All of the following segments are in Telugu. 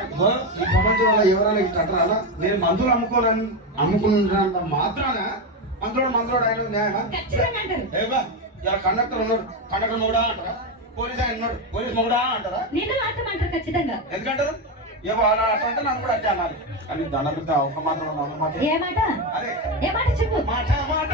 ఈ ప్రపంచంలో ఎవరైనా ఇట్లా అంటారా? నేను మందులు అమ్ముకున్నంత మాత్రాన మందులోడు ఆయన న్యాయమా? ఇలా కండక్టర్ ఉన్నాడు, కండక్టర్ మొగుడా అంటారా? పోలీస్ ఆయన ఉన్నాడు, పోలీస్ మొగుడా అంటారా? ఖచ్చితంగా ఎందుకంటారు? ఏమో అలా అంటే నన్ను కూడా అట్టే అన్నారు. కానీ దండ పెద్ద ఒక మాత్రం ఏ మాట? అదే ఏ మాట చెప్పు. మాట మాట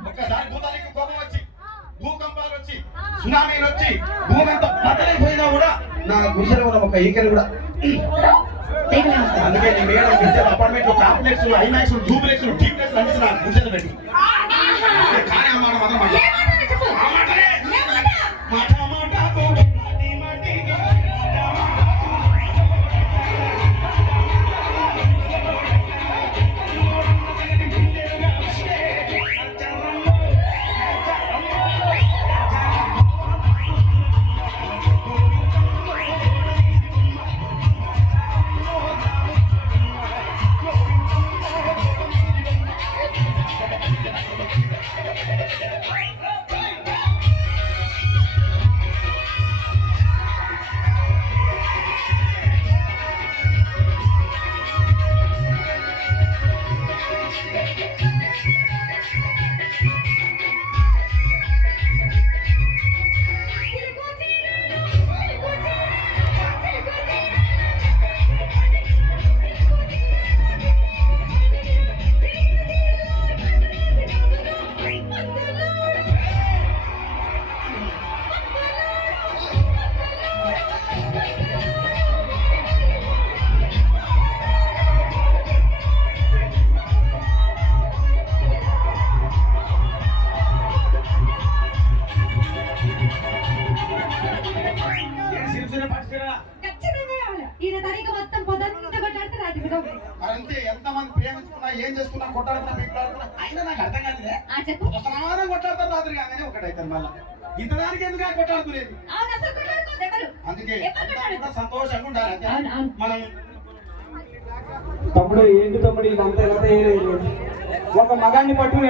ఒక్కసారి భూతానికి కోపం వచ్చి భూకంపాలు వచ్చి సునామీలు వచ్చి భూమి అంతా బద్దలైపోయినా కూడా నా గుడిసెలో ఉన్న ఒక ఈకని కూడా అందుకే నీ మేడం విద్యలు అపార్ట్మెంట్ కాంప్లెక్స్ ఐమాక్స్ డూప్లెక్స్ డీప్లెక్స్ అన్ని నా గుడిసెలు పెట్టి కానీ అమ్మాట మాత్రం అంతే ఎంతమంది ప్రేమించుకున్నా ఏం చేసుకున్నా కొట్టాలనుకున్నా అయినా నాకు అర్థం కాదులే. సమానం కొట్లాడతారు రాత్రి కాగానే ఒకటైతారు మళ్ళీ ఇంత దానికి ఎందుకు కొట్టాడుకునేది? అందుకే సంతోషంగా ఉండాలి. మనం తమ్ముడు ఏంటి తమ్ముడు ఇదంతా ఎలా తయారయ్యేది? ఒక మగాన్ని పట్టుకుని